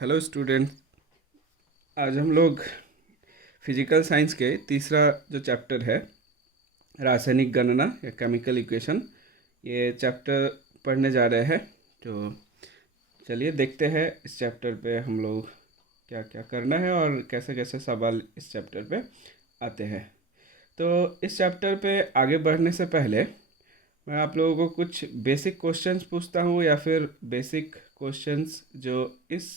Hello student. आज हम लोग फिजिकल साइंस के तीसरा जो चैप्टर है रासायनिक गणना या केमिकल इक्वेशन, ये चैप्टर पढ़ने जा रहे हैं। तो चलिए देखते हैं इस चैप्टर पे हम लोग क्या क्या करना है और कैसे कैसे सवाल इस चैप्टर पे आते हैं। तो इस चैप्टर पे आगे बढ़ने से पहले मैं आप लोगों को कुछ बेसिक क्वेश्चंस पूछता हूँ या फिर बेसिक क्वेश्चंस जो इस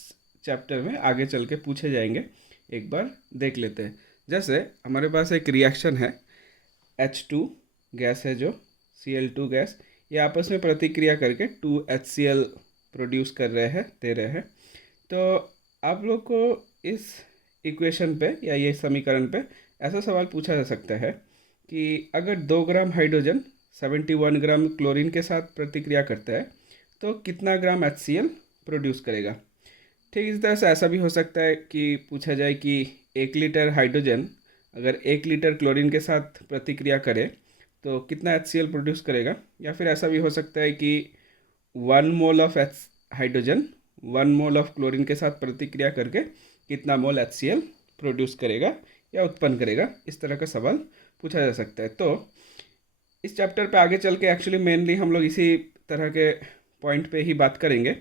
चैप्टर में आगे चल के पूछे जाएंगे, एक बार देख लेते हैं। जैसे हमारे पास एक रिएक्शन है, H2 गैस है जो Cl2 गैस, ये आपस में प्रतिक्रिया करके 2HCl प्रोड्यूस कर रहे हैं, दे रहे हैं। तो आप लोग को इस इक्वेशन पे या ये समीकरण पे ऐसा सवाल पूछा जा सकता है कि अगर 2 ग्राम हाइड्रोजन 71 ग्राम क्लोरीन के साथ प्रतिक्रिया करता है तो कितना ग्राम HCl प्रोड्यूस करेगा। ठीक इस तरह से ऐसा भी हो सकता है कि पूछा जाए कि 1 लीटर हाइड्रोजन अगर 1 लीटर क्लोरीन के साथ प्रतिक्रिया करे तो कितना HCl प्रोड्यूस करेगा। या फिर ऐसा भी हो सकता है कि 1 mole of hydrogen 1 mole of chlorine के साथ प्रतिक्रिया करके कितना मोल HCl प्रोड्यूस करेगा या उत्पन्न करेगा। इस तरह का सवाल पूछा जा सकता है। तो इस चैप्टर पे आगे चल के एक्चुअली मेनली हम लोग इसी तरह के पॉइंट पे ही बात करेंगे।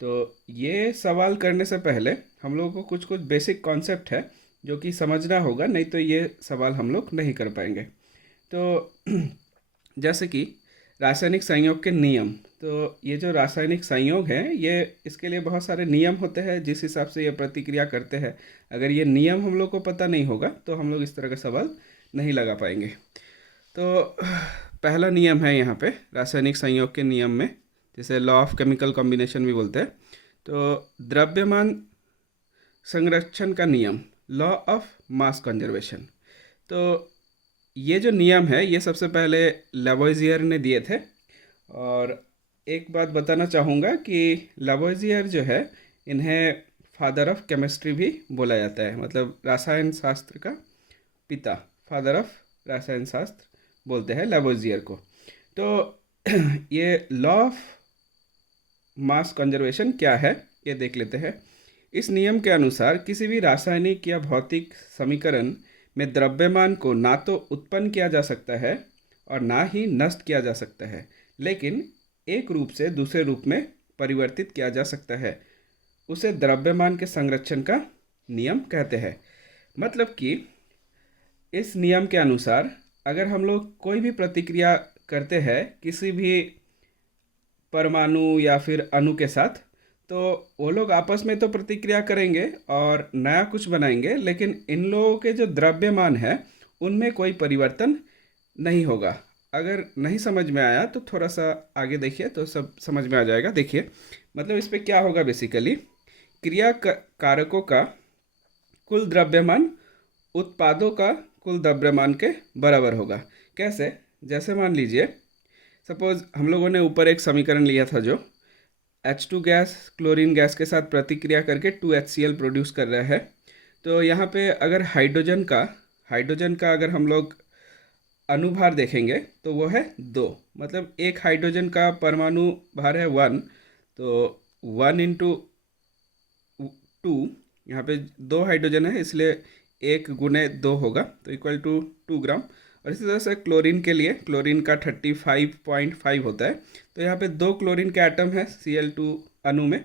तो ये सवाल करने से पहले हम लोगों को कुछ कुछ बेसिक कॉन्सेप्ट है जो कि समझना होगा, नहीं तो ये सवाल हम लोग नहीं कर पाएंगे। तो जैसे कि रासायनिक संयोग के नियम, तो ये जो रासायनिक संयोग हैं ये इसके लिए बहुत सारे नियम होते हैं जिस हिसाब से ये प्रतिक्रिया करते हैं। अगर ये नियम हम लोग को पता नहीं होगा तो हम लोग इस तरह का सवाल नहीं लगा पाएंगे। तो पहला नियम है यहाँ पे रासायनिक संयोग के नियम में, जिसे लॉ ऑफ केमिकल कॉम्बिनेशन भी बोलते हैं। तो द्रव्यमान संरक्षण का नियम, लॉ ऑफ मास कंजर्वेशन। तो ये जो नियम है ये सबसे पहले लैवोइजियर ने दिए थे। और एक बात बताना चाहूँगा कि लैवोइजियर जो है इन्हें फादर ऑफ केमिस्ट्री भी बोला जाता है, मतलब रसायन शास्त्र का पिता, फादर ऑफ रसायन शास्त्र बोलते हैं लैवोइजियर को। तो ये लॉ ऑफ मास कंजर्वेशन क्या है ये देख लेते हैं। इस नियम के अनुसार किसी भी रासायनिक या भौतिक समीकरण में द्रव्यमान को ना तो उत्पन्न किया जा सकता है और ना ही नष्ट किया जा सकता है, लेकिन एक रूप से दूसरे रूप में परिवर्तित किया जा सकता है। उसे द्रव्यमान के संरक्षण का नियम कहते हैं। मतलब कि इस नियम के अनुसार अगर हम लोग कोई भी प्रतिक्रिया करते हैं किसी भी परमाणु या फिर अणु के साथ, तो वो लोग आपस में तो प्रतिक्रिया करेंगे और नया कुछ बनाएंगे, लेकिन इन लोगों के जो द्रव्यमान है उनमें कोई परिवर्तन नहीं होगा। अगर नहीं समझ में आया तो थोड़ा सा आगे देखिए तो सब समझ में आ जाएगा। देखिए मतलब इस पे क्या होगा, बेसिकली क्रिया कारकों का कुल द्रव्यमान उत्पादों का कुल द्रव्यमान के बराबर होगा। कैसे? जैसे मान लीजिए सपोज हम लोगों ने ऊपर एक समीकरण लिया था जो H2 गैस क्लोरीन गैस के साथ प्रतिक्रिया करके 2HCl प्रोड्यूस कर रहा है। तो यहाँ पे अगर हाइड्रोजन का अगर हम लोग अनुभार देखेंगे तो वो है 2, मतलब एक हाइड्रोजन का परमाणु भार है 1, तो 1 × 2, यहाँ पे 2 हाइड्रोजन है इसलिए 1 × 2 होगा तो इक्वल टू 2 ग्राम। और इसी तरह से क्लोरीन के लिए, क्लोरीन का 35.5 होता है, तो यहाँ पे 2 क्लोरीन के एटम है Cl2 अणु में,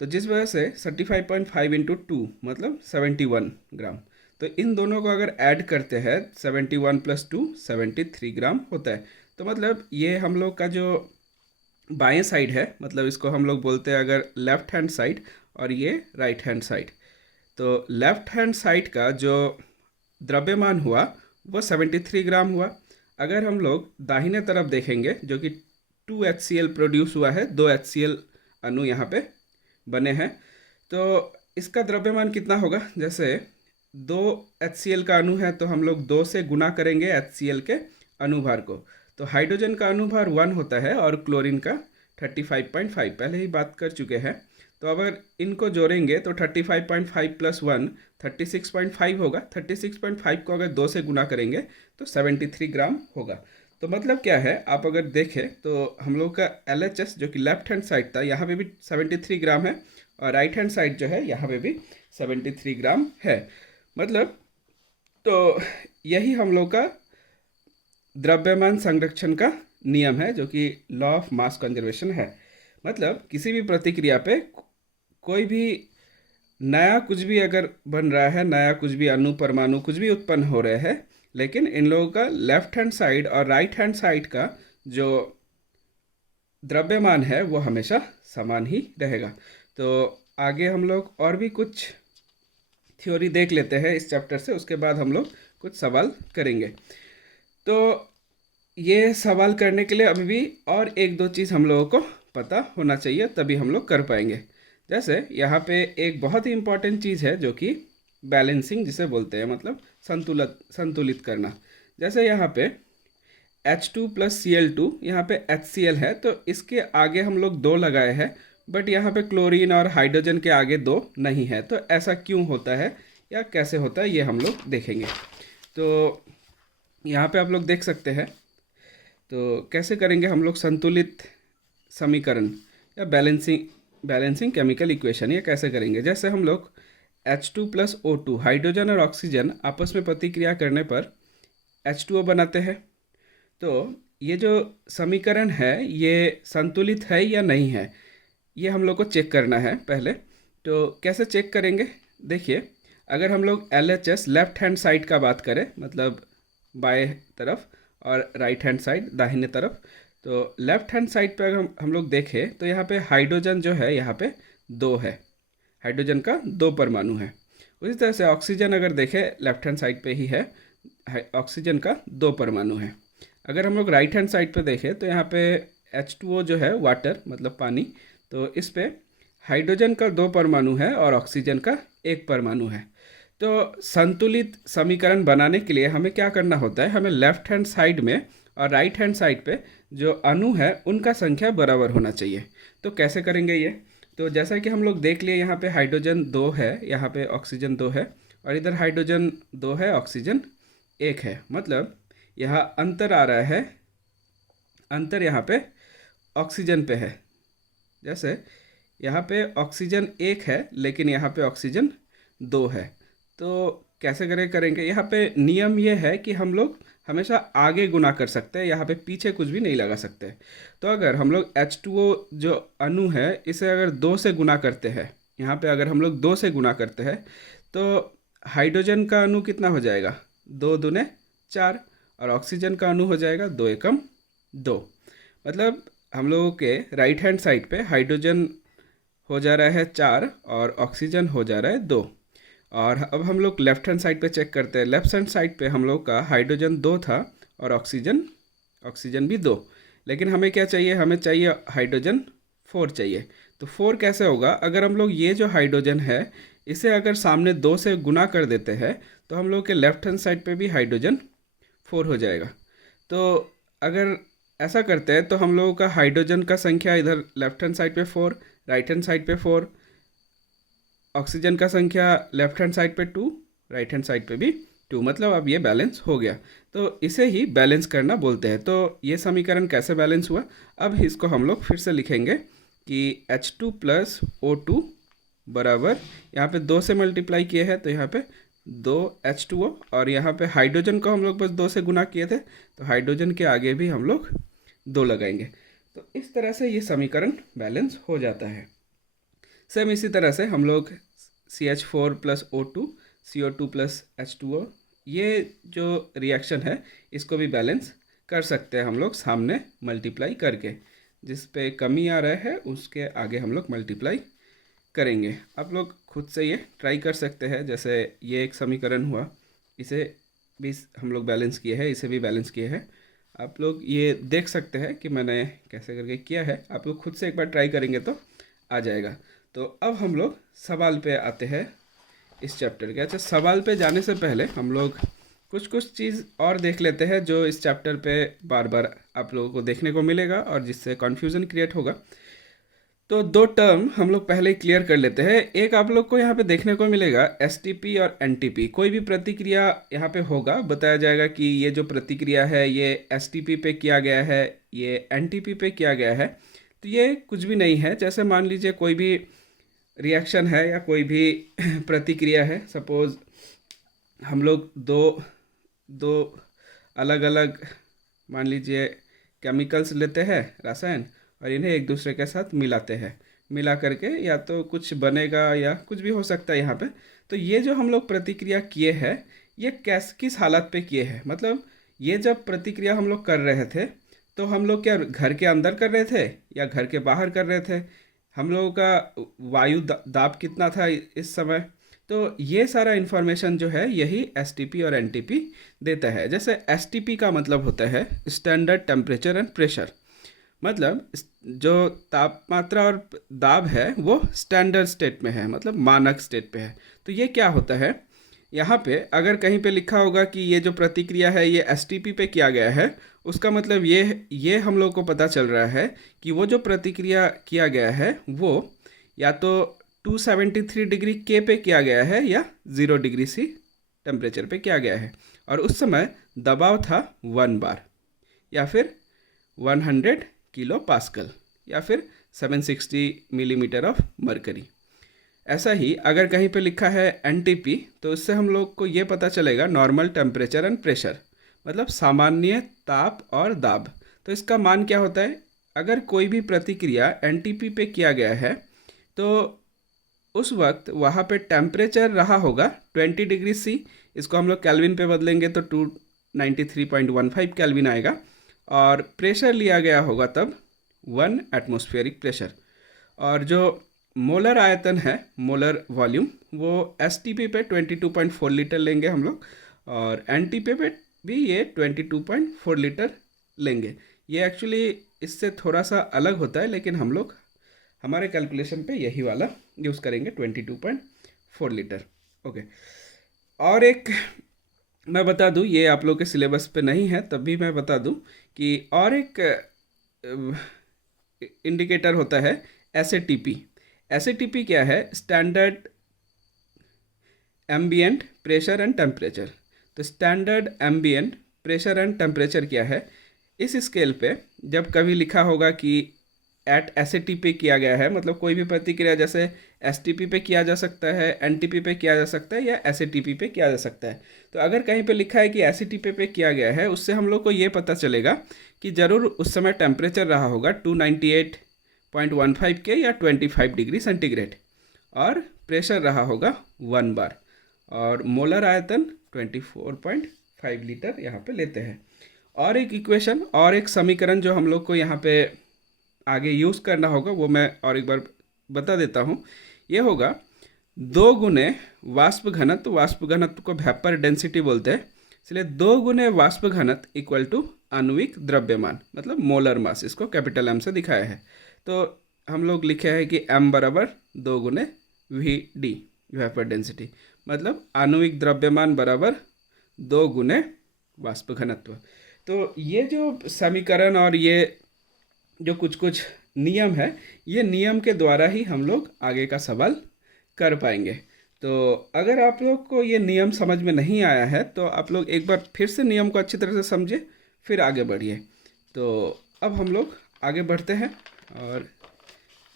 तो जिस वजह से 35.5 × 2 मतलब 71 ग्राम। तो इन दोनों को अगर ऐड करते हैं 71 + 2 73 ग्राम होता है। तो मतलब ये हम लोग का जो बाएं साइड है, मतलब इसको हम लोग बोलते हैं अगर लेफ्ट हैंड साइड और ये राइट हैंड साइड, तो लेफ्ट हैंड साइड का जो द्रव्यमान हुआ वो 73 ग्राम हुआ। अगर हम लोग दाहिने तरफ देखेंगे जो कि 2HCl प्रोड्यूस हुआ है, 2HCl अणु यहाँ पे बने हैं, तो इसका द्रव्यमान कितना होगा। जैसे 2HCl का अणु है तो हम लोग 2 से गुना करेंगे HCl के अनुभार को, तो हाइड्रोजन का अनुभार 1 होता है और क्लोरीन का 35.5, पहले ही बात कर चुके हैं। तो अगर इनको जोड़ेंगे तो 35.5 + 1 36.5 होगा। 36.5 को अगर 2 से गुना करेंगे तो 73 ग्राम होगा। तो मतलब क्या है, आप अगर देखें तो हम लोग का LHS जो कि लेफ्ट हैंड साइड था यहाँ पे भी 73 ग्राम है और राइट हैंड साइड जो है यहाँ पे भी 73 ग्राम है। मतलब तो यही हम लोग का द्रव्यमान संरक्षण का नियम है, जो कि लॉ ऑफ मास कंजर्वेशन है। मतलब किसी भी प्रतिक्रिया पे कोई भी नया कुछ भी अगर बन रहा है, नया कुछ भी अणु परमाणु कुछ भी उत्पन्न हो रहे हैं, लेकिन इन लोगों का लेफ्ट हैंड साइड और राइट हैंड साइड का जो द्रव्यमान है वो हमेशा समान ही रहेगा। तो आगे हम लोग और भी कुछ थ्योरी देख लेते हैं इस चैप्टर से, उसके बाद हम लोग कुछ सवाल करेंगे। तो ये सवाल करने के लिए अभी भी और एक दो चीज़ हम लोगों को पता होना चाहिए, तभी हम लोग कर पाएंगे। जैसे यहाँ पे एक बहुत ही इम्पॉर्टेंट चीज़ है जो कि बैलेंसिंग जिसे बोलते हैं, मतलब संतुलित करना। जैसे यहाँ पे H2 + Cl2, यहाँ पे HCl है, तो इसके आगे हम लोग 2 लगाए हैं, बट यहाँ पे क्लोरीन और हाइड्रोजन के आगे 2 नहीं है। तो ऐसा क्यों होता है या कैसे होता है ये हम लोग देखेंगे। तो यहाँ पे आप लोग देख सकते हैं। तो कैसे करेंगे हम लोग संतुलित समीकरण या बैलेंसिंग केमिकल इक्वेशन, ये कैसे करेंगे। जैसे हम लोग H2 + O2 हाइड्रोजन और ऑक्सीजन आपस में प्रतिक्रिया करने पर H2O बनाते हैं। तो ये जो समीकरण है ये संतुलित है या नहीं है, ये हम लोग को चेक करना है पहले। तो कैसे चेक करेंगे, देखिए अगर हम लोग LHS लेफ्ट हैंड साइड का बात करें, मतलब बाएं तरफ, और राइट हैंड साइड दाहिने तरफ, तो लेफ्ट हैंड साइड पे अगर हम लोग देखें तो यहाँ पे हाइड्रोजन जो है यहाँ पे 2 है, हाइड्रोजन का 2 परमाणु है। उसी तरह से ऑक्सीजन अगर देखें लेफ्ट हैंड साइड पे ही है, ऑक्सीजन का 2 परमाणु है। अगर हम लोग राइट हैंड साइड पे देखें तो यहाँ पे H2O जो है वाटर मतलब पानी, तो इस पे हाइड्रोजन का 2 परमाणु है और ऑक्सीजन का 1 परमाणु है। तो संतुलित समीकरण बनाने के लिए हमें क्या करना होता है, हमें लेफ्ट हैंड साइड में और राइट हैंड साइड पे जो अणु है उनका संख्या बराबर होना चाहिए। तो कैसे करेंगे ये, तो जैसा कि हम लोग देख लिए यहाँ पे हाइड्रोजन 2 है, यहाँ पे ऑक्सीजन 2 है, और इधर हाइड्रोजन 2 है, ऑक्सीजन 1 है। मतलब यहाँ अंतर आ रहा है, अंतर यहाँ पे ऑक्सीजन पे है। जैसे यहाँ पे ऑक्सीजन 1 है लेकिन यहाँ पे ऑक्सीजन 2 है। तो कैसे करेंगे, यहाँ पे नियम ये है कि हम लोग हमेशा आगे गुना कर सकते हैं, यहाँ पे पीछे कुछ भी नहीं लगा सकते। तो अगर हम लोग H2O जो अणु है इसे अगर 2 से गुना करते हैं, यहाँ पे अगर हम लोग 2 से गुना करते हैं तो हाइड्रोजन का अणु कितना हो जाएगा, 2 दूने 4, और ऑक्सीजन का अणु हो जाएगा 2 एकम 2। मतलब हम लोगों के राइट हैंड साइड पे हाइड्रोजन हो जा रहा है 4 और ऑक्सीजन हो जा रहा है 2। और अब हम लोग लेफ्ट हैंड साइड पे चेक करते हैं। लेफ्ट हैंड साइड पे हम लोग का हाइड्रोजन 2 था और ऑक्सीजन भी 2, लेकिन हमें क्या चाहिए, हमें चाहिए हाइड्रोजन 4 चाहिए। तो 4 कैसे होगा, अगर हम लोग ये जो हाइड्रोजन है इसे अगर सामने 2 से गुना कर देते हैं तो हम लोग के लेफ्ट हैंड साइड पे भी हाइड्रोजन 4 हो जाएगा। तो अगर ऐसा करते हैं तो हम लोगों का हाइड्रोजन का संख्या इधर लेफ्ट हैंड साइड पे 4, राइट हैंड साइड पे 4, ऑक्सीजन का संख्या लेफ्ट हैंड साइड पे 2, राइट हैंड साइड पे भी 2, मतलब अब ये बैलेंस हो गया। तो इसे ही बैलेंस करना बोलते हैं। तो ये समीकरण कैसे बैलेंस हुआ, अब इसको हम लोग फिर से लिखेंगे कि H2 + O2 बराबर, यहाँ पे 2 से मल्टीप्लाई किए हैं तो यहाँ पे 2 H2O, और यहाँ पे हाइड्रोजन को हम लोग बस 2 से गुना किए थे तो हाइड्रोजन के आगे भी हम लोग 2 लगाएंगे। तो इस तरह से ये समीकरण बैलेंस हो जाता है। सेम इसी तरह से हम लोग CH4 + O2, CO2 + H2O, ये जो रिएक्शन है इसको भी बैलेंस कर सकते हैं हम लोग सामने मल्टीप्लाई करके। जिस पे कमी आ रहा है उसके आगे हम लोग मल्टीप्लाई करेंगे। आप लोग खुद से ये ट्राई कर सकते हैं। जैसे ये एक समीकरण हुआ, इसे भी हम लोग बैलेंस किए हैं, इसे भी बैलेंस किए हैं। आप लोग ये देख सकते हैं कि मैंने कैसे करके किया है। आप लोग खुद से एक बार ट्राई करेंगे तो आ जाएगा। तो अब हम लोग सवाल पे आते हैं इस चैप्टर के। अच्छा, सवाल पे जाने से पहले हम लोग कुछ चीज़ और देख लेते हैं जो इस चैप्टर पे बार बार आप लोगों को देखने को मिलेगा और जिससे कन्फ्यूज़न क्रिएट होगा। तो 2 टर्म हम लोग पहले ही क्लियर कर लेते हैं। एक आप लोग को यहाँ पे देखने को मिलेगा STP और NTP। कोई भी प्रतिक्रिया यहाँ पे होगा, बताया जाएगा कि ये जो प्रतिक्रिया है ये STP पे किया गया है, ये NTP पे किया गया है। तो ये कुछ भी नहीं है। जैसे मान लीजिए कोई भी रिएक्शन है या कोई भी प्रतिक्रिया है, सपोज हम लोग दो दो अलग अलग मान लीजिए केमिकल्स लेते हैं, रसायन, और इन्हें एक दूसरे के साथ मिलाते हैं, मिला करके या तो कुछ बनेगा या कुछ भी हो सकता है यहाँ पे। तो ये जो हम लोग प्रतिक्रिया किए हैं, ये किस हालत पे किए हैं, मतलब ये जब प्रतिक्रिया हम लोग कर रहे थे तो हम लोग क्या घर के अंदर कर रहे थे या घर के बाहर कर रहे थे, हम लोगों का वायु दाब कितना था इस समय। तो ये सारा इन्फॉर्मेशन जो है यही एसटीपी और एनटीपी देता है। जैसे एसटीपी का मतलब होता है स्टैंडर्ड टेम्परेचर एंड प्रेशर, मतलब जो तापमात्रा और दाब है वो स्टैंडर्ड स्टेट में है, मतलब मानक स्टेट पे है। तो ये क्या होता है, यहाँ पे अगर कहीं पे लिखा होगा कि ये जो प्रतिक्रिया है ये एसटीपी पे किया गया है, उसका मतलब ये हम लोग को पता चल रहा है कि वो जो प्रतिक्रिया किया गया है वो या तो 273 डिग्री के पे किया गया है या 0 डिग्री सी टेम्परेचर पे किया गया है, और उस समय दबाव था 1 बार या फिर 100 किलो पास्कल या फिर 760 मिलीमीटर ऑफ मरकरी। ऐसा ही अगर कहीं पे लिखा है एनटीपी तो इससे हम लोग को ये पता चलेगा नॉर्मल टेम्परेचर एंड प्रेशर, मतलब सामान्य ताप और दाब। तो इसका मान क्या होता है, अगर कोई भी प्रतिक्रिया एनटीपी पे किया गया है तो उस वक्त वहाँ पे टेम्परेचर रहा होगा 20 डिग्री सी, इसको हम लोग केल्विन पे बदलेंगे तो 293.15 केल्विन आएगा, और प्रेशर लिया गया होगा तब 1 एटमॉस्फेरिक प्रेशर, और जो मोलर आयतन है, मोलर वॉल्यूम, वो एसटीपी पे 22.4 लीटर लेंगे हम लोग, और एनटीपी पे भी ये 22.4 लीटर लेंगे। ये एक्चुअली इससे थोड़ा सा अलग होता है, लेकिन हम लोग हमारे कैलकुलेशन पे यही वाला यूज़ करेंगे 22.4 लीटर। ओके, और एक मैं बता दूं, ये आप लोग के सिलेबस पे नहीं है तब भी मैं बता दूं कि और एक इंडिकेटर होता है एसएटीपी। एसएटीपी क्या है, standard ambient pressure and temperature. तो standard ambient pressure and temperature क्या है, इस स्केल पे जब कभी लिखा होगा कि एट एसएटीपी किया गया है, मतलब कोई भी प्रतिक्रिया जैसे एसटीपी पे किया जा सकता है, एनटीपी पे किया जा सकता है या एसएटीपी पे किया जा सकता है। तो अगर कहीं पे लिखा है कि एसएटीपी पे किया गया है, उससे हम लोग को ये पता चलेगा कि ज़रूर उस समय टेम्परेचर रहा होगा 298.15 के या 25 डिग्री सेंटीग्रेड, और प्रेशर रहा होगा 1 बार, और मोलर आयतन 24.5 लीटर यहाँ पे लेते हैं। और एक इक्वेशन और एक समीकरण जो हम लोग को यहाँ पे आगे यूज़ करना होगा वो मैं और एक बार बता देता हूँ। ये होगा 2 गुने वाष्प घनत्व, वाष्प घनत्व को वेपर डेंसिटी बोलते हैं, इसलिए 2 गुने वाष्प घनत्व इक्वल टू आणविक द्रव्यमान, मतलब मोलर मास, इसको कैपिटल एम से दिखाया है। तो हम लोग लिखे हैं कि m बराबर 2 गुने वी डी वेपर डेंसिटी, मतलब आणविक द्रव्यमान बराबर 2 गुने वाष्प घनत्व। तो ये जो समीकरण और ये जो कुछ कुछ नियम है, ये नियम के द्वारा ही हम लोग आगे का सवाल कर पाएंगे। तो अगर आप लोग को ये नियम समझ में नहीं आया है तो आप लोग एक बार फिर से नियम को अच्छी तरह से समझिए, फिर आगे बढ़िए। तो अब हम लोग आगे बढ़ते हैं और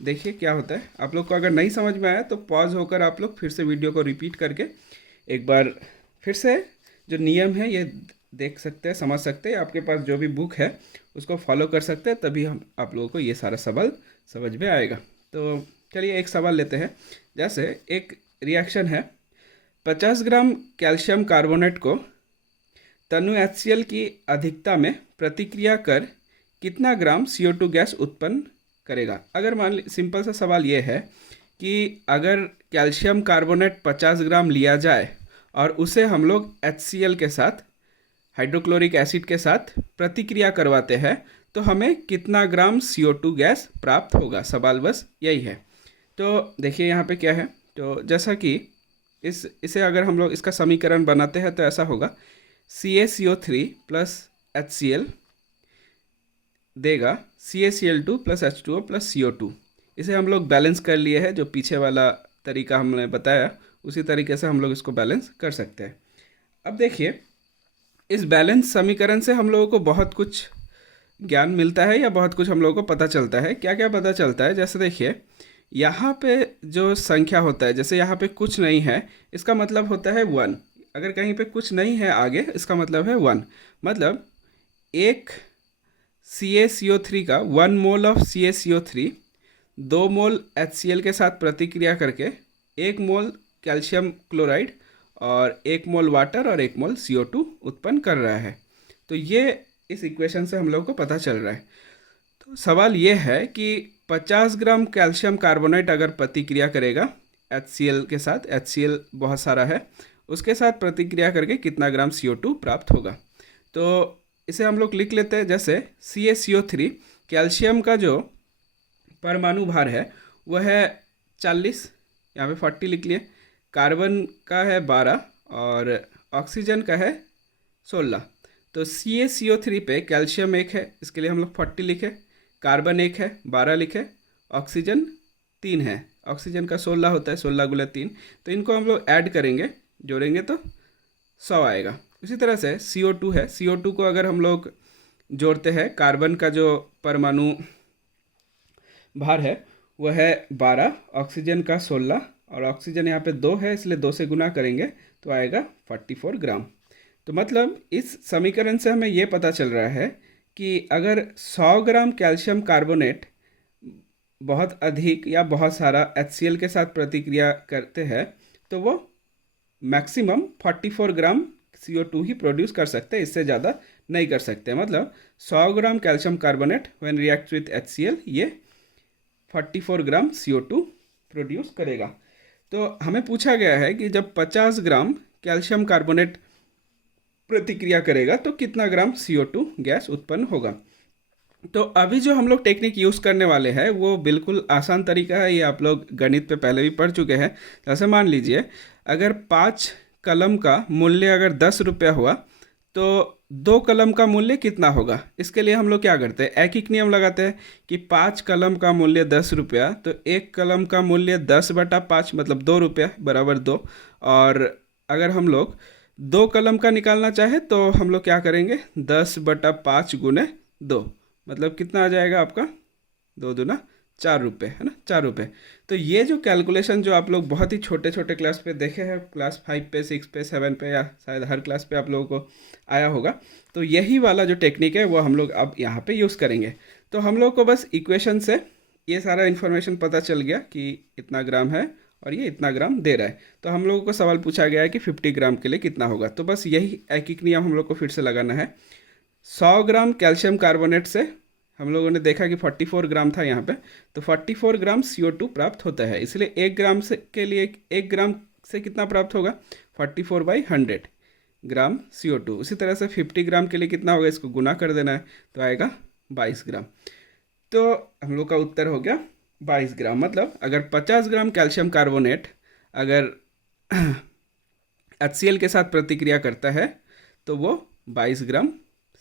देखिए क्या होता है। आप लोग को अगर नहीं समझ में आया तो पॉज होकर आप लोग फिर से वीडियो को रिपीट करके एक बार फिर से जो नियम है ये देख सकते हैं, समझ सकते हैं। आपके पास जो भी बुक है उसको फॉलो कर सकते हैं, तभी हम आप लोगों को ये सारा सवाल समझ में आएगा। तो चलिए एक सवाल लेते हैं। जैसे एक रिएक्शन है, 50 ग्राम कैल्शियम कार्बोनेट को तनु HCl की अधिकता में प्रतिक्रिया कर कितना ग्राम CO2 गैस उत्पन्न करेगा। अगर मान सिंपल सा सवाल ये है कि अगर कैल्शियम कार्बोनेट 50 ग्राम लिया जाए और उसे हम लोग HCl के साथ, हाइड्रोक्लोरिक एसिड के साथ प्रतिक्रिया करवाते हैं तो हमें कितना ग्राम CO2 गैस प्राप्त होगा। सवाल बस यही है। तो देखिए यहाँ पे क्या है, तो जैसा कि इसे अगर हम लोग इसका समीकरण बनाते हैं तो ऐसा होगा CaCO3 प्लस HCl देगा CaCl2 plus H2O plus CO2। इसे हम लोग बैलेंस कर लिए हैं, जो पीछे वाला तरीका हमने बताया उसी तरीके से हम लोग इसको बैलेंस कर सकते हैं। अब देखिए इस बैलेंस समीकरण से हम लोगों को बहुत कुछ ज्ञान मिलता है या बहुत कुछ हम लोगों को पता चलता है। क्या क्या पता चलता है, जैसे देखिए यहाँ पे जो संख्या होता है, जैसे यहाँ पे कुछ नहीं है, इसका मतलब होता है 1। अगर कहीं पे कुछ नहीं है आगे, इसका मतलब है 1। मतलब एक CaCO3 का 1 mole of CaCO3 2 mole HCl के साथ प्रतिक्रिया करके 1 मोल कैल्शियम क्लोराइड और 1 मोल वाटर और 1 मोल CO2 उत्पन्न कर रहा है। तो ये इस इक्वेशन से हम लोग को पता चल रहा है। तो सवाल ये है कि 50 ग्राम कैल्शियम कार्बोनेट अगर प्रतिक्रिया करेगा HCl के साथ, HCl बहुत सारा है, उसके साथ प्रतिक्रिया करके कितना ग्राम CO2 प्राप्त होगा। तो इसे हम लोग लिख लेते हैं, जैसे CaCO3 कैल्शियम का जो परमाणु भार है वह है 40, यहाँ पे 40 लिख लिए, कार्बन का है 12 और ऑक्सीजन का है 16। तो CaCO3 पे कैल्शियम 1 है, इसके लिए हम लोग 40 लिखे, कार्बन 1 है 12 लिखे, ऑक्सीजन 3 है, ऑक्सीजन का 16 होता है, 16 गुना 3। तो इनको हम लोग ऐड करेंगे, जोड़ेंगे तो 100 आएगा। इसी तरह से CO2 है, CO2 को अगर हम लोग जोड़ते हैं, कार्बन का जो परमाणु भार है वह है 12, ऑक्सीजन का 16 और ऑक्सीजन यहाँ पे 2 है, इसलिए 2 से गुना करेंगे तो आएगा 44 ग्राम। तो मतलब इस समीकरण से हमें ये पता चल रहा है कि अगर 100 ग्राम कैल्शियम कार्बोनेट बहुत अधिक या बहुत सारा HCl के साथ प्रतिक्रिया करते हैं तो वो मैक्सिमम 44 ग्राम CO2 ही प्रोड्यूस कर सकते हैं, इससे ज़्यादा नहीं कर सकते। मतलब 100 ग्राम calcium carbonate when react with HCl ये 44 ग्राम CO2 प्रोड्यूस करेगा। तो हमें पूछा गया है कि जब 50 ग्राम कैल्शियम कार्बोनेट प्रतिक्रिया करेगा तो कितना ग्राम CO2 गैस उत्पन्न होगा। तो अभी जो हम लोग टेक्निक यूज़ करने वाले हैं वो बिल्कुल आसान तरीका है, ये आप लोग गणित पे पहले भी पढ़ चुके हैं। जैसे मान लीजिए अगर 5 कलम का मूल्य अगर 10 रुपया हुआ तो 2 कलम का मूल्य कितना होगा। इसके लिए हम लोग क्या करते हैं, एक ही नियम लगाते हैं कि 5 कलम का मूल्य 10 रुपया, तो 1 कलम का मूल्य 10/5 मतलब 2 रुपया बराबर 2। और अगर हम लोग 2 कलम का निकालना चाहे तो हम लोग क्या करेंगे, 10/5 गुने 2 मतलब कितना आ जाएगा आपका, 2 दूना 4 रुपये, है ना, 4 रुपये। तो ये जो कैलकुलेशन जो आप लोग बहुत ही छोटे छोटे क्लास पे देखे हैं, क्लास 5 पे, 6 पे, 7 पे या शायद हर क्लास पे आप लोगों को आया होगा, तो यही वाला जो टेक्निक है वो हम लोग अब यहाँ पे यूज़ करेंगे। तो हम लोग को बस इक्वेशन से ये सारा इन्फॉर्मेशन पता चल गया कि इतना ग्राम है और ये इतना ग्राम दे रहा है। तो हम लोगों को सवाल पूछा गया है कि 50 ग्राम के लिए कितना होगा। तो बस यही एक नियम हम लोग को फिर से लगाना है। 100 ग्राम कैल्शियम कार्बोनेट से हम लोगों ने देखा कि 44 ग्राम था यहाँ पे, तो 44 ग्राम CO2 प्राप्त होता है। इसलिए 1 ग्राम से के लिए 1 ग्राम से कितना प्राप्त होगा, 44/100 ग्राम CO2। उसी तरह से 50 ग्राम के लिए कितना होगा, इसको गुना कर देना है तो आएगा 22 ग्राम। तो हम लोग का उत्तर हो गया 22 ग्राम। मतलब अगर 50 ग्राम कैल्शियम कार्बोनेट अगर HCl के साथ प्रतिक्रिया करता है तो वो 22 ग्राम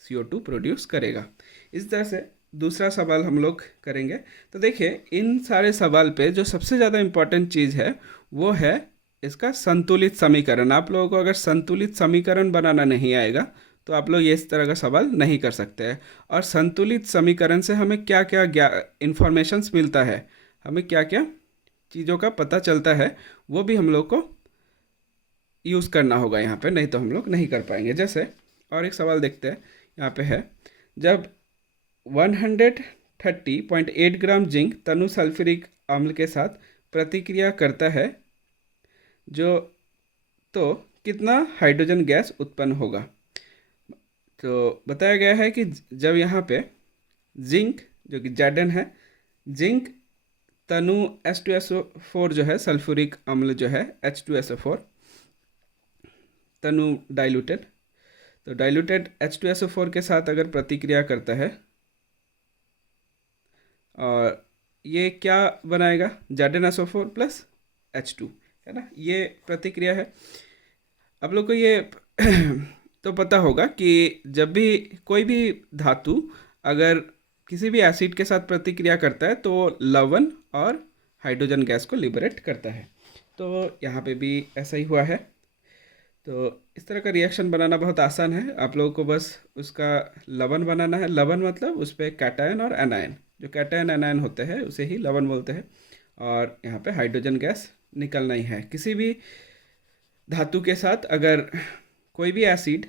CO2 प्रोड्यूस करेगा। इस तरह से दूसरा सवाल हम लोग करेंगे। तो देखिए इन सारे सवाल पे जो सबसे ज़्यादा इम्पॉर्टेंट चीज़ है वो है इसका संतुलित समीकरण। आप लोगों को अगर संतुलित समीकरण बनाना नहीं आएगा तो आप लोग ये इस तरह का सवाल नहीं कर सकते हैं। और संतुलित समीकरण से हमें क्या क्या इन्फॉर्मेशंस मिलता है, हमें क्या क्या चीज़ों का पता चलता है, वो भी हम लोग को यूज़ करना होगा यहाँ पे, नहीं तो हम लोग नहीं कर पाएंगे। जैसे और एक सवाल देखते हैं, यहाँ पे है जब 130.8 ग्राम जिंक तनु सल्फ्यूरिक अम्ल के साथ प्रतिक्रिया करता है जो, तो कितना हाइड्रोजन गैस उत्पन्न होगा। तो बताया गया है कि जब यहाँ पे जिंक जो कि Zn है, जिंक तनु H2SO4 जो है सल्फ्यूरिक अम्ल जो है H2SO4 तनु डाइल्यूटेड, तो डाइल्यूटेड H2SO4 के साथ अगर प्रतिक्रिया करता है और ये क्या बनाएगा, ZnSO4 प्लस H2, है ना, ये प्रतिक्रिया है। आप लोग को ये तो पता होगा कि जब भी कोई भी धातु अगर किसी भी एसिड के साथ प्रतिक्रिया करता है तो लवण और हाइड्रोजन गैस को लिबरेट करता है। तो यहाँ पे भी ऐसा ही हुआ है। तो इस तरह का रिएक्शन बनाना बहुत आसान है। आप लोगों को बस उसका लवण बनाना है। लवण मतलब उस पर कैटायन और एनायन, जो कैटायन एनायन होते हैं उसे ही लवण बोलते हैं। और यहाँ पे हाइड्रोजन गैस निकलना ही है। किसी भी धातु के साथ अगर कोई भी एसिड,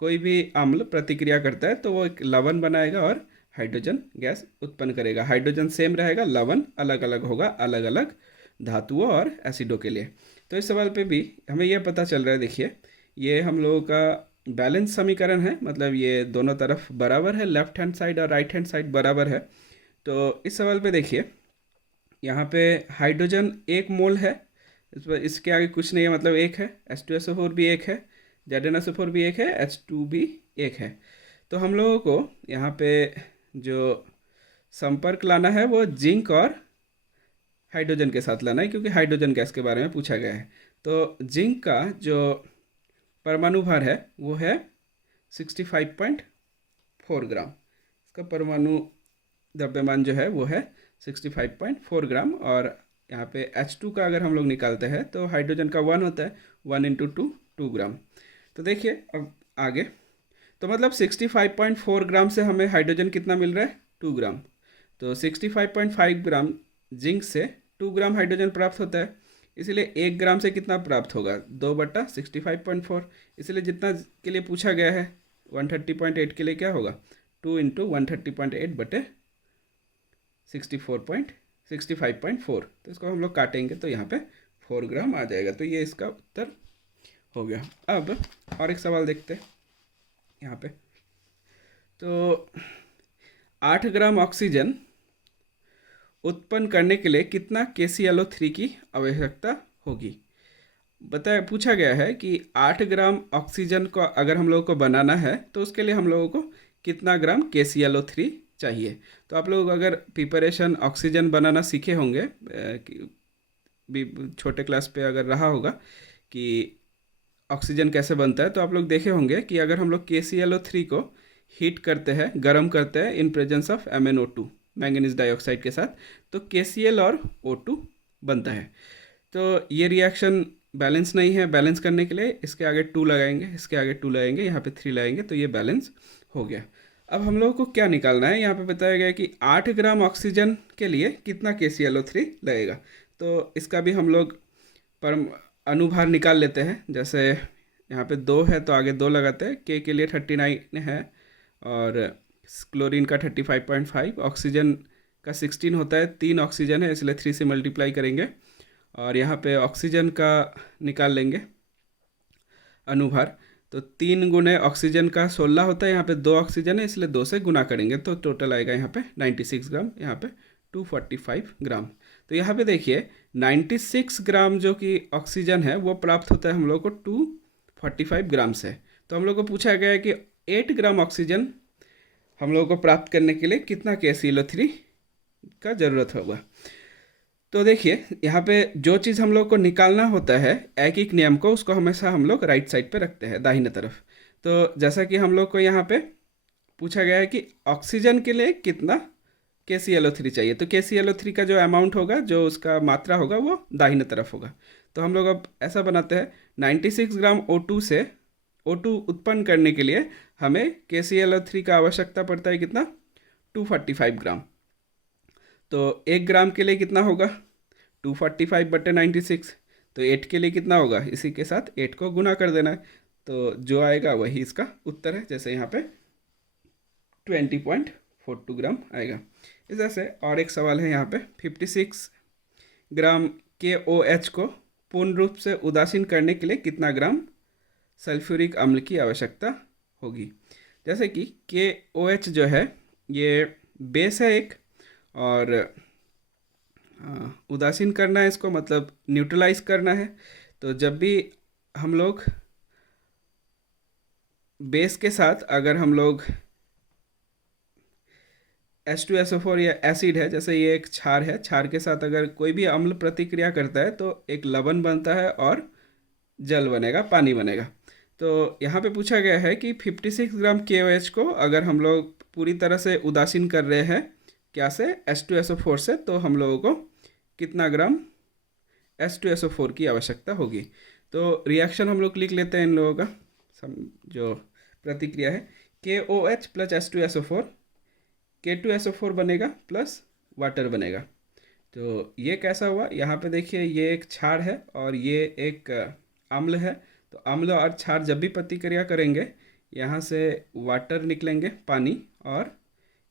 कोई भी अम्ल प्रतिक्रिया करता है तो वो एक लवण बनाएगा और हाइड्रोजन गैस उत्पन्न करेगा। हाइड्रोजन सेम रहेगा, लवण अलग अलग होगा, अलग अलग धातुओं और एसिडों के लिए। तो इस सवाल पे भी हमें यह पता चल रहा है, देखिए ये हम लोगों का बैलेंस समीकरण है, मतलब ये दोनों तरफ बराबर है, लेफ्ट हैंड साइड और राइट हैंड साइड बराबर है। तो इस सवाल पे देखिए यहाँ पे हाइड्रोजन 1 मोल है, इसके आगे कुछ नहीं है, मतलब एक है। H2SO4 भी एक है, ZnSO4 भी एक है, H2 भी एक है। तो हम लोगों को यहाँ पे जो संपर्क लाना है वो जिंक और हाइड्रोजन के साथ लाना है, क्योंकि हाइड्रोजन गैस के बारे में पूछा गया है। तो जिंक का जो परमाणु भार है वो है 65.4 ग्राम। इसका परमाणु द्रव्यमान जो है वो है 65.4 ग्राम। और यहाँ पे H2 का अगर हम लोग निकालते हैं तो हाइड्रोजन का 1 होता है, 1 × 2 2 ग्राम। तो देखिए अब आगे, तो मतलब 65.4 ग्राम से हमें हाइड्रोजन कितना मिल रहा है, 2 ग्राम। तो 65.5 ग्राम जिंक से 2 ग्राम हाइड्रोजन प्राप्त होता है। इसलिए 1 ग्राम से कितना प्राप्त होगा, 2/65.4। इसलिए जितना के लिए पूछा गया है 130.8 के लिए क्या होगा, 2 × 130.8/65.4। तो इसको हम लोग काटेंगे तो यहाँ पे 4 ग्राम आ जाएगा। तो ये इसका उत्तर हो गया। अब और एक सवाल देखते हैं यहाँ पे। तो 8 ग्राम ऑक्सीजन उत्पन्न करने के लिए कितना KClO3 की आवश्यकता होगी। पूछा गया है कि 8 ग्राम ऑक्सीजन को अगर हम लोगों को बनाना है तो उसके लिए हम लोगों को कितना ग्राम KClO3 चाहिए। तो आप लोग अगर प्रिपरेशन ऑक्सीजन बनाना सीखे होंगे, भी छोटे क्लास पे अगर रहा होगा कि ऑक्सीजन कैसे बनता है, तो आप लोग देखे होंगे कि अगर हम लोग KClO3 को हीट करते हैं, गर्म करते हैं in presence of MnO2 manganese dioxide के साथ, तो KCl और O2 बनता है। तो ये रिएक्शन बैलेंस नहीं है, बैलेंस करने के लिए इसके आगे 2 लगाएंगे, इसके आगे 2 लगाएंगे, यहाँ पे 3 लगाएंगे, तो ये बैलेंस हो गया। अब हम लोगों को क्या निकालना है, यहाँ पे बताया गया है कि 8 ग्राम ऑक्सीजन के लिए कितना KClO3 लगेगा। तो इसका भी हम लोग अनुभार निकाल लेते हैं। जैसे यहाँ पे 2 है तो आगे 2 लगाते हैं, K के लिए 39 है और क्लोरीन का 35.5, ऑक्सीजन का 16 होता है, 3 ऑक्सीजन है इसलिए 3 से मल्टीप्लाई करेंगे और यहाँ पे ऑक्सीजन का निकाल लेंगे अनुभार। तो 3 × ऑक्सीजन का 16 होता है, यहाँ पे 2 ऑक्सीजन है इसलिए 2 से गुना करेंगे तो टोटल आएगा यहाँ पे 96 ग्राम, यहाँ पे 245 ग्राम। तो यहाँ पे देखिए 96 ग्राम जो कि ऑक्सीजन है वो प्राप्त होता है हम लोग को 245 ग्राम से। तो हम लोग को पूछा गया है कि 8 ग्राम ऑक्सीजन हम लोगों को प्राप्त करने के लिए कितना KClO3 का ज़रूरत होगा। तो देखिए यहाँ पे जो चीज़ हम लोग को निकालना होता है एक एक नियम को, उसको हमेशा हम लोग राइट साइड पे रखते हैं, दाहिने तरफ। तो जैसा कि हम लोग को यहाँ पे पूछा गया है कि ऑक्सीजन के लिए कितना KClO3 चाहिए, तो KClO3 का जो अमाउंट होगा, जो उसका मात्रा होगा वो दाहिने तरफ होगा। तो हम लोग अब ऐसा बनाते हैं, 96 ग्राम O2 से O2 उत्पन्न करने के लिए हमें KClO3 का आवश्यकता पड़ता है कितना, 245 ग्राम। तो 1 ग्राम के लिए कितना होगा, 245/96। तो 8 के लिए कितना होगा, इसी के साथ 8 को गुना कर देना है, तो जो आएगा वही इसका उत्तर है। जैसे यहाँ पे 20.42 ग्राम आएगा। इस तरह से और एक सवाल है यहाँ पे, 56 ग्राम KOH को पूर्ण रूप से उदासीन करने के लिए कितना ग्राम सल्फ्यूरिक अम्ल की आवश्यकता होगी। जैसे कि KOH जो है ये बेस है एक, और उदासीन करना है इसको, मतलब न्यूट्रलाइज करना है। तो जब भी हम लोग बेस के साथ अगर हम लोग H2SO4 या एसिड है, जैसे ये एक क्षार है, क्षार के साथ अगर कोई भी अम्ल प्रतिक्रिया करता है तो एक लवण बनता है और जल बनेगा, पानी बनेगा। तो यहाँ पे पूछा गया है कि 56 ग्राम KOH को अगर हम लोग पूरी तरह से उदासीन कर रहे हैं क्या से, H2SO4 से, तो हम लोगों को कितना ग्राम H2SO4 की आवश्यकता होगी। तो रिएक्शन हम लोग लिख लेते हैं इन लोगों का, जो प्रतिक्रिया है, KOH + H2SO4, K2SO4 बनेगा प्लस वाटर बनेगा। तो ये कैसा हुआ, यहाँ पे देखिए ये एक क्षार है और ये एक अम्ल है। तो अम्ल और क्षार जब भी प्रतिक्रिया करेंगे, यहाँ से वाटर निकलेंगे, पानी, और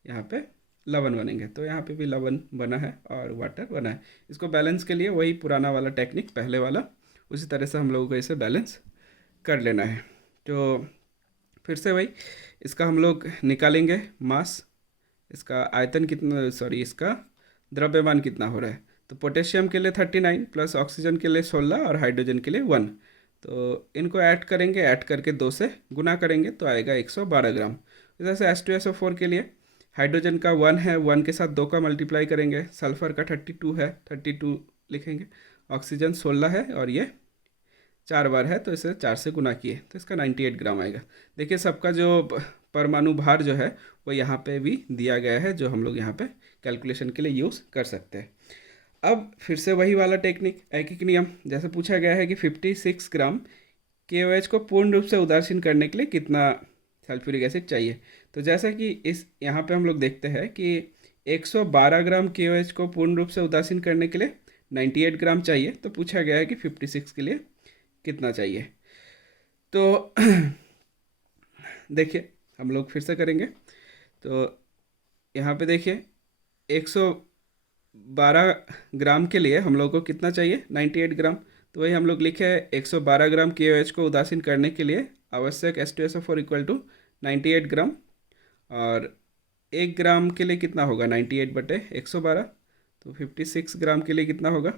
यहाँ पे लवण बनेंगे। तो यहाँ पे भी लवण बना है और वाटर बना है। इसको बैलेंस के लिए वही पुराना वाला टेक्निक, पहले वाला, उसी तरह से हम लोगों को इसे बैलेंस कर लेना है। तो फिर से वही, इसका हम लोग निकालेंगे मास, इसका आयतन कितना, सॉरी इसका द्रव्यमान कितना हो रहा है। तो पोटेशियम के लिए 39 प्लस ऑक्सीजन के लिए 16 और हाइड्रोजन के लिए 1। तो इनको ऐड करेंगे, ऐड करके 2 से गुना करेंगे तो आएगा 112 ग्राम। जैसे H2SO4 के लिए हाइड्रोजन का 1 है, 1 के साथ 2 का मल्टीप्लाई करेंगे, सल्फर का 32 है, 32 लिखेंगे, ऑक्सीजन 16 है और ये 4 बार है तो इसे 4 से गुना किए तो इसका 98 ग्राम आएगा। देखिए सबका जो परमाणु भार जो है वो यहाँ पे भी दिया गया है, जो हम लोग यहाँ पे कैलकुलेशन के लिए यूज़ कर सकते हैं। अब फिर से वही वाला टेक्निक, एक एक नियम, जैसे पूछा गया है कि 56 ग्राम KOH को पूर्ण रूप से उदासीन करने के लिए कितना सल्फ्यूरिक एसिड चाहिए। तो जैसा कि इस यहाँ पे हम लोग देखते हैं कि 112 ग्राम KOH को पूर्ण रूप से उदासीन करने के लिए 98 ग्राम चाहिए। तो पूछा गया है कि 56 के लिए कितना चाहिए। तो देखिए हम लोग फिर से करेंगे। तो यहाँ पे देखिए 112 ग्राम के लिए हम लोग को कितना चाहिए, 98 ग्राम। तो वही हम लोग लिखे 112 ग्राम KOH को उदासीन करने के लिए आवश्यक H2SO4 इक्वल टू 98 ग्राम, और 1 ग्राम के लिए कितना होगा 98 बटे 112। तो 56 ग्राम के लिए कितना होगा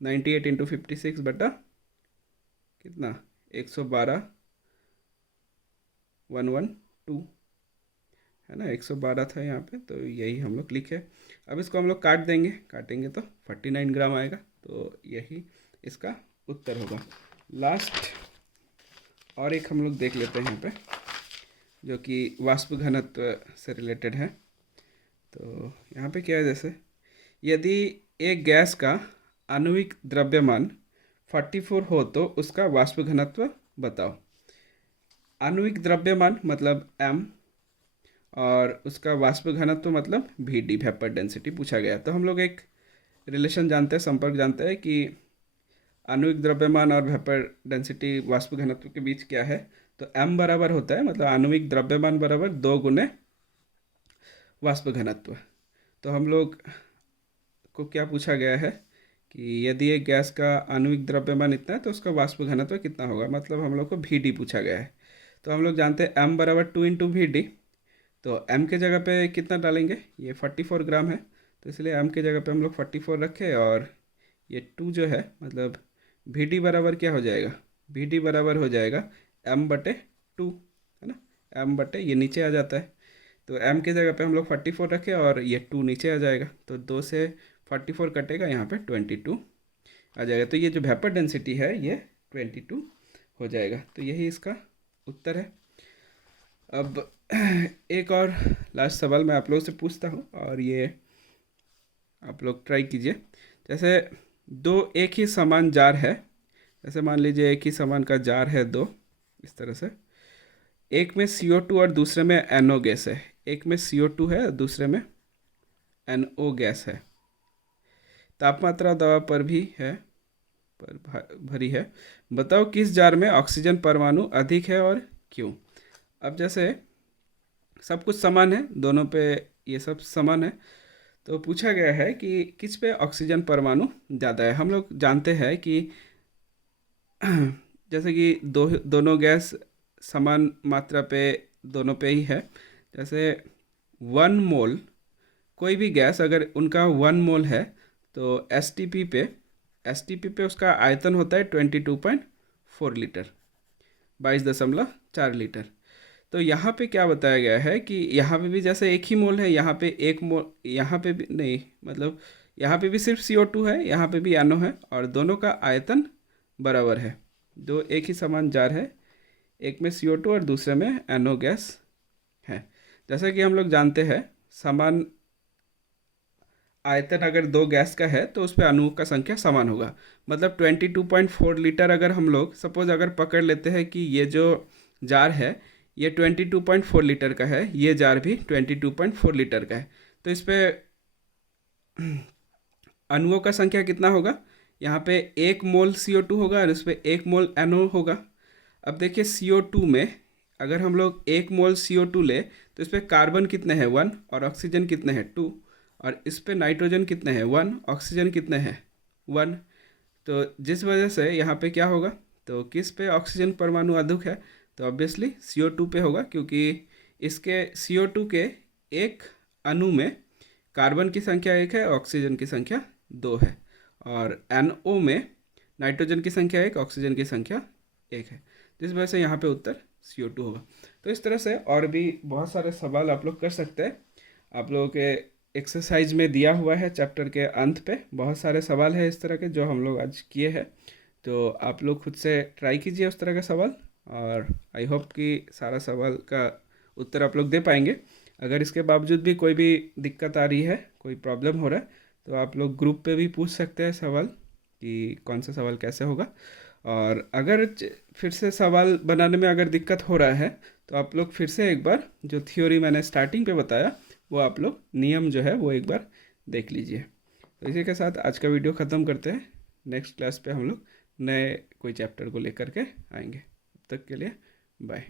98 इंटू 56 बटा कितना 112, 112 है ना, 112 था यहाँ पे, तो यही हम लोग लिखे। अब इसको हम लोग काट देंगे, काटेंगे तो 49 ग्राम आएगा। तो यही इसका उत्तर होगा। लास्ट और एक हम लोग देख लेते हैं यहाँ पे, जो कि वाष्प घनत्व से रिलेटेड है। तो यहाँ पे क्या है, जैसे यदि एक गैस का आणविक द्रव्यमान 44 हो तो उसका वाष्प घनत्व बताओ। आणविक द्रव्यमान मतलब m और उसका वाष्प घनत्व मतलब Vd, वेपर डेंसिटी पूछा गया। तो हम लोग एक रिलेशन जानते हैं, संपर्क जानते हैं कि आणविक द्रव्यमान और वेपर डेंसिटी वाष्प घनत्व के बीच क्या है। तो m बराबर होता है, मतलब आणविक द्रव्यमान बराबर 2 गुने वाष्प घनत्व। तो हम लोग को क्या पूछा गया है कि यदि एक गैस का आणविक द्रव्यमान इतना है तो उसका वाष्प घनत्व कितना होगा, मतलब हम लोग को Vd पूछा गया है। तो हम लोग जानते हैं m बराबर 2 इंटू Vd। तो m के जगह पे कितना डालेंगे, ये 44 ग्राम है, तो इसलिए m के जगह पे हम लोग 44 रखें, और ये 2 जो है मतलब Vd बराबर क्या हो जाएगा, Vd बराबर हो जाएगा m बटे 2, है ना, m बटे ये नीचे आ जाता है। तो m के जगह पे हम लोग 44 रखें और ये 2 नीचे आ जाएगा, तो 2 से 44 कटेगा, यहाँ पे 22 आ जाएगा। तो ये जो वेपर डेंसिटी है ये 22 हो जाएगा। तो यही इसका उत्तर है। अब एक और लास्ट सवाल मैं आप लोगों से पूछता हूँ और ये आप लोग ट्राई कीजिए। जैसे दो एक ही समान जार है, जैसे मान लीजिए एक ही समान का जार है दो, इस तरह से, एक में CO2 और दूसरे में NO गैस है। एक में CO2 है और दूसरे में NO गैस है। तापमात्रा दबाव पर भी है, पर भरी है। बताओ किस जार में ऑक्सीजन परमाणु अधिक है और क्यों। अब जैसे सब कुछ समान है, दोनों पे ये सब समान है, तो पूछा गया है कि किस पे ऑक्सीजन परमाणु ज़्यादा है। हम लोग जानते हैं कि जैसे कि दोनों गैस समान मात्रा पे दोनों पे ही है। जैसे 1 मोल कोई भी गैस अगर उनका 1 मोल है तो एसटीपी पे उसका आयतन होता है 22.4 लीटर, 22.4 लीटर। तो यहाँ पे क्या बताया गया है कि यहाँ पे भी जैसे एक ही मोल है, यहाँ पे एक मोल, यहाँ पे भी नहीं, मतलब यहाँ पे भी सिर्फ CO2 है, यहाँ पे भी NO है, और दोनों का आयतन बराबर है। दो एक ही समान जार है, एक में CO2 और दूसरे में NO गैस है। जैसा कि हम लोग जानते हैं समान आयतन अगर दो गैस का है तो उस पर अणुओं का संख्या समान होगा। मतलब 22.4 लीटर अगर हम लोग सपोज अगर पकड़ लेते हैं कि ये जो जार है ये 22.4 लीटर का है, ये जार भी 22.4 लीटर का है, तो इस पर अणुओं का संख्या कितना होगा, यहाँ पे 1 मोल CO2 होगा और इस पर 1 मोल NO होगा। अब देखिए CO2 में अगर हम लोग 1 मोल CO2 ले तो इस पर कार्बन कितने हैं 1 और ऑक्सीजन कितने हैं 2, और इस पर नाइट्रोजन कितने हैं 1, ऑक्सीजन कितने हैं 1। तो जिस वजह से यहाँ पे क्या होगा, तो किस पे ऑक्सीजन परमाणु अधिक है, तो ऑब्वियसली CO2 पे होगा, क्योंकि इसके CO2 के एक अणु में कार्बन की संख्या 1 है, ऑक्सीजन की संख्या 2 है, और NO में नाइट्रोजन की संख्या 1, ऑक्सीजन की संख्या 1 है, जिस वजह से यहाँ पे उत्तर CO2 होगा। तो इस तरह से और भी बहुत सारे सवाल आप लोग कर सकते हैं। आप लोगों के एक्सरसाइज में दिया हुआ है, चैप्टर के अंत पे बहुत सारे सवाल है इस तरह के जो हम लोग आज किए हैं। तो आप लोग खुद से ट्राई कीजिए उस तरह का सवाल, और आई होप कि सारा सवाल का उत्तर आप लोग दे पाएंगे। अगर इसके बावजूद भी कोई भी दिक्कत आ रही है, कोई प्रॉब्लम हो रहा है, तो आप लोग ग्रुप पे भी पूछ सकते हैं सवाल कि कौन सा सवाल कैसे होगा। और अगर फिर से सवाल बनाने में अगर दिक्कत हो रहा है, तो आप लोग फिर से एक बार जो थ्योरी मैंने स्टार्टिंग पे बताया, वो आप लोग नियम जो है वो एक बार देख लीजिए। तो इसी के साथ आज का वीडियो ख़त्म करते हैं। नेक्स्ट क्लास पे हम लोग नए कोई चैप्टर को लेकर के आएंगे। तब तक के लिए बाय।